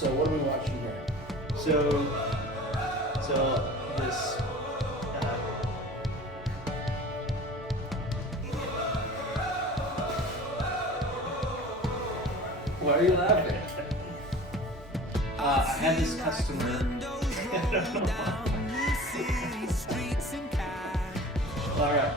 So what are we watching here? So this. Why are you laughing? I had this customer. All right.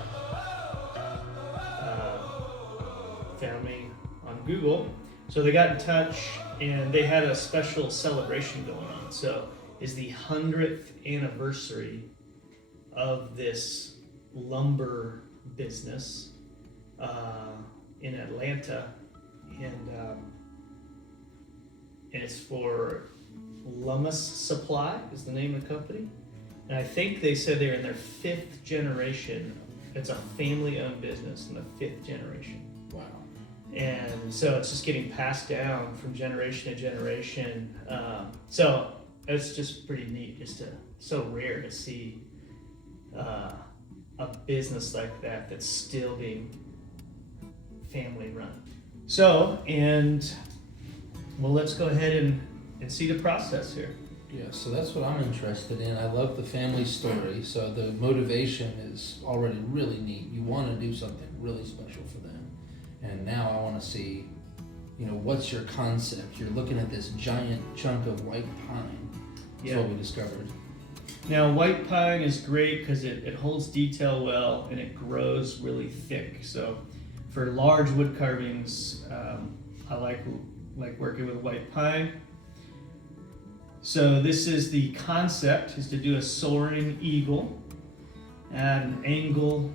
Found me on Google. So they got in touch and they had a special celebration going on. So it's the 100th anniversary of this lumber business in Atlanta, and it's for Lummus Supply is the name of the company. And I think they said they're in their 5th generation. It's a family-owned business in the 5th generation. Wow. And so it's just getting passed down from generation to generation. So it's just pretty neat, so rare to see a business like that that's still being family run. So, well, let's go ahead and see the process here. Yeah, so that's what I'm interested in. I love the family story, so the motivation is already really neat. You want to do something really special for them. And now I want to see, what's your concept? You're looking at this giant chunk of white pine. That's what we discovered. Now, white pine is great because it holds detail well and it grows really thick. So for large wood carvings, I like working with white pine. So this is the concept, is to do a soaring eagle at an angle,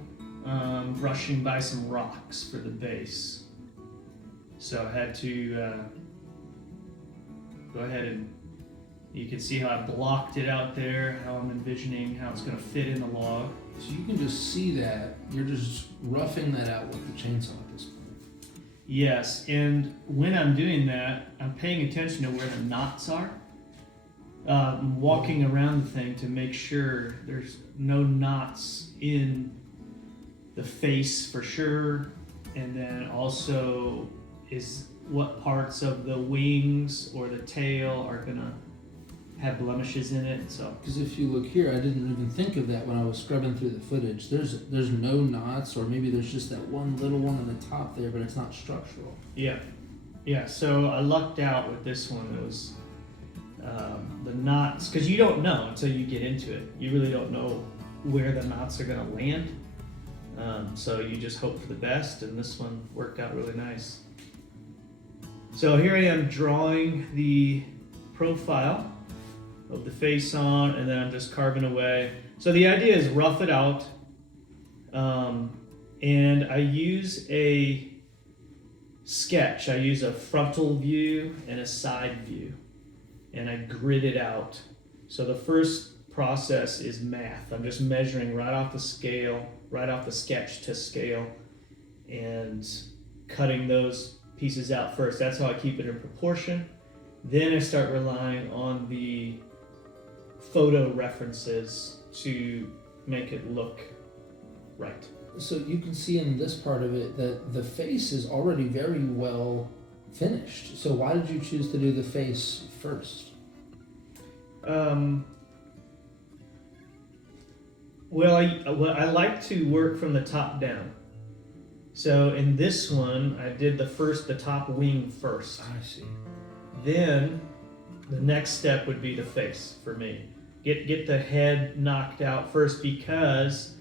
brushing by some rocks for the base. So I had to go ahead and you can see how I blocked it out there, how I'm envisioning how it's going to fit in the log. So you can just see that. You're just roughing that out with the chainsaw at this point. Yes, and when I'm doing that, I'm paying attention to where the knots are. Walking around the thing to make sure there's no knots in the face for sure, and then also is what parts of the wings or the tail are gonna have blemishes in it. So because if you look here, I didn't even think of that when I was scrubbing through the footage. There's no knots, or maybe there's just that one little one on the top there, but it's not structural. Yeah. So I lucked out with this one. It was the knots, because you don't know until you get into it. You really don't know where the knots are going to land. So you just hope for the best, and this one worked out really nice. So here I am drawing the profile of the face on, and then I'm just carving away. So the idea is rough it out, and I use a sketch. I use a frontal view and a side view, and I grid it out. So the first process is math. I'm just measuring right off the scale, right off the sketch to scale, and cutting those pieces out first. That's how I keep it in proportion. Then I start relying on the photo references to make it look right. So you can see in this part of it that the face is already very well finished. So why did you choose to do the face first? Well, I like to work from the top down. So in this one, I did the top wing first. I see. Then the next step would be the face for me. Get the head knocked out first, because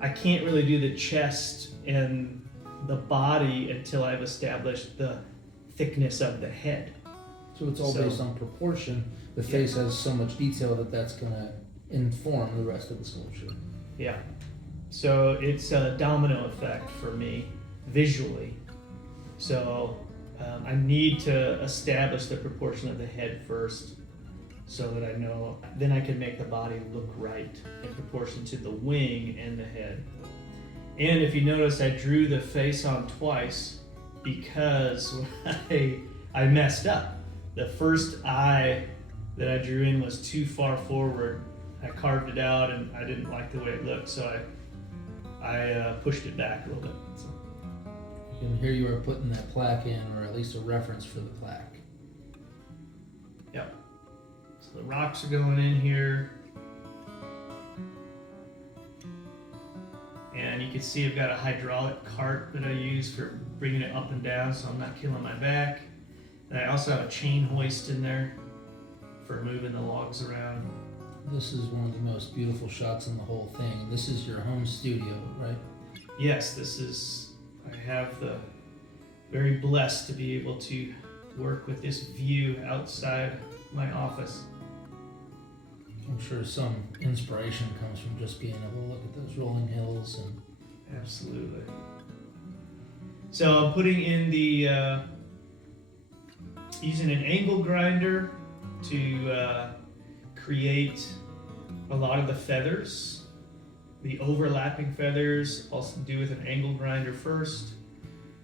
I can't really do the chest and the body until I've established the thickness of the head. So it's all based on proportion. The face has so much detail that's going to inform the rest of the sculpture. Yeah. So it's a domino effect for me visually. So I need to establish the proportion of the head first, so that I know, then I can make the body look right in proportion to the wing and the head. And if you notice, I drew the face on twice because I messed up. The first eye that I drew in was too far forward. I carved it out and I didn't like the way it looked, so I pushed it back a little bit. So. And here you are putting that plaque in, or at least a reference for the plaque. Yep. So the rocks are going in here. And you can see I've got a hydraulic cart that I use for bringing it up and down so I'm not killing my back. And I also have a chain hoist in there for moving the logs around. This is one of the most beautiful shots in the whole thing. This is your home studio, right? Yes, I have the very blessed to be able to work with this view outside my office. I'm sure some inspiration comes from just being able to look at those rolling hills and. Absolutely. So I'm putting in the using an angle grinder to create a lot of the feathers. The overlapping feathers I'll do with an angle grinder first.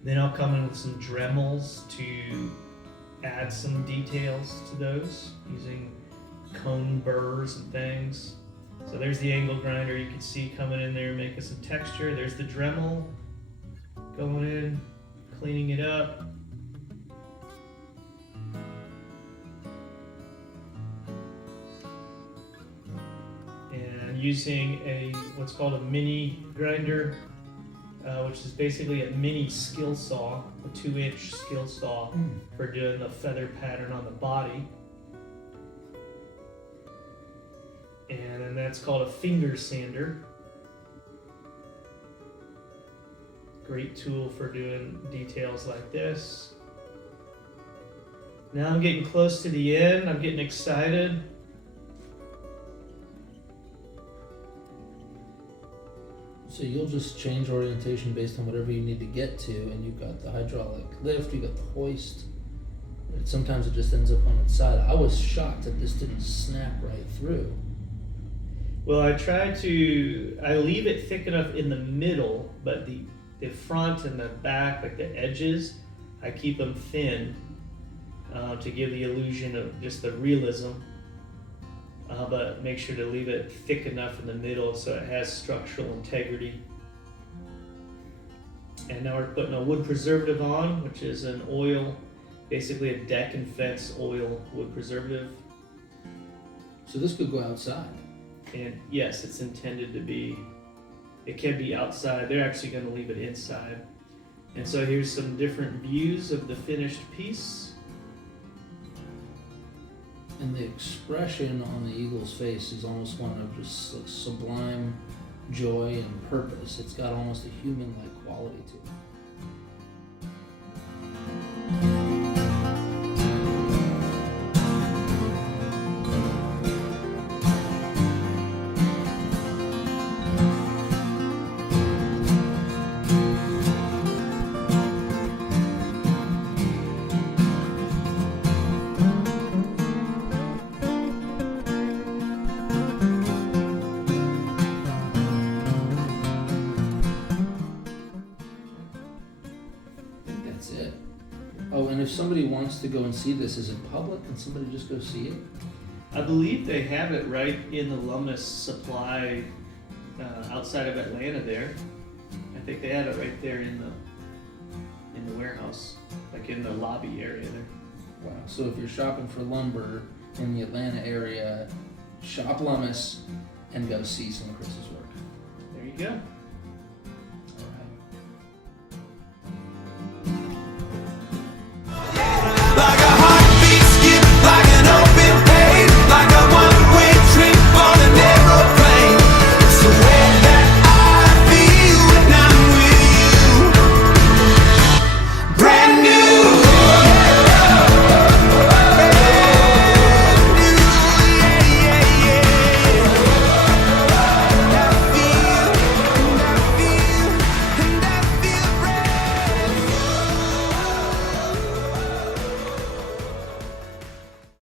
Then I'll come in with some Dremels to add some details to those using cone burrs and things. So there's the angle grinder you can see coming in there making some texture. There's the Dremel going in, cleaning it up. And using what's called a mini grinder, which is basically a mini skill saw, a 2-inch skill saw for doing the feather pattern on the body. And then that's called a finger sander. Great tool for doing details like this. Now I'm getting close to the end. I'm getting excited. So you'll just change orientation based on whatever you need to get to, and you've got the hydraulic lift, you've got the hoist. Sometimes it just ends up on its side. I was shocked that this didn't snap right through. Well, I leave it thick enough in the middle, but the front and the back, like the edges, I keep them thin to give the illusion of just the realism. But make sure to leave it thick enough in the middle so it has structural integrity. And now we're putting a wood preservative on, which is an oil, basically a deck and fence oil wood preservative. So this could go outside. And yes, it's intended to be, it can be outside. They're actually going to leave it inside. And so here's some different views of the finished piece. And the expression on the eagle's face is almost one of just like sublime joy and purpose. It's got almost a human-like quality to it. Oh, and if somebody wants to go and see this, is it public? Can somebody just go see it? I believe they have it right in the Lummus supply outside of Atlanta there. I think they have it right there in the warehouse, like in the lobby area there. Wow. So if you're shopping for lumber in the Atlanta area, shop Lummus and go see some of Kris's work. There you go.